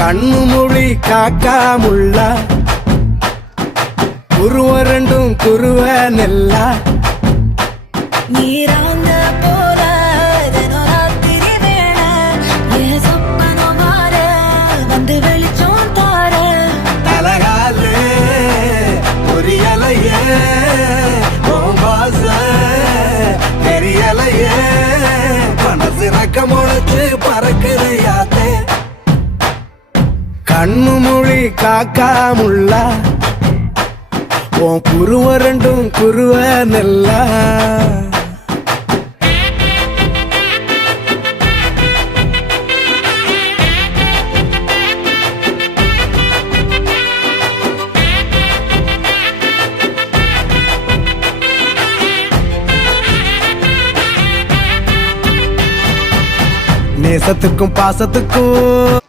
கண்ணு மொழி காக்காமுள்ள குருவ ரெண்டும் குருவ நெல்லா நீராங்க போல தினராத்திரி வேண என் சொப்பனம் மாற வந்து வெளிச்சம் தார தலகாலே பொரியலையே ஓம்பாச தெரியலையே மனசு ரக்க முளைச்சு பறக்குறையாத்தே கண்ணு மொழி காக்காமுள்ள உன் குருவ ரெண்டும் குருவ நெல்லா நேசத்துக்கும் பாசத்துக்கும்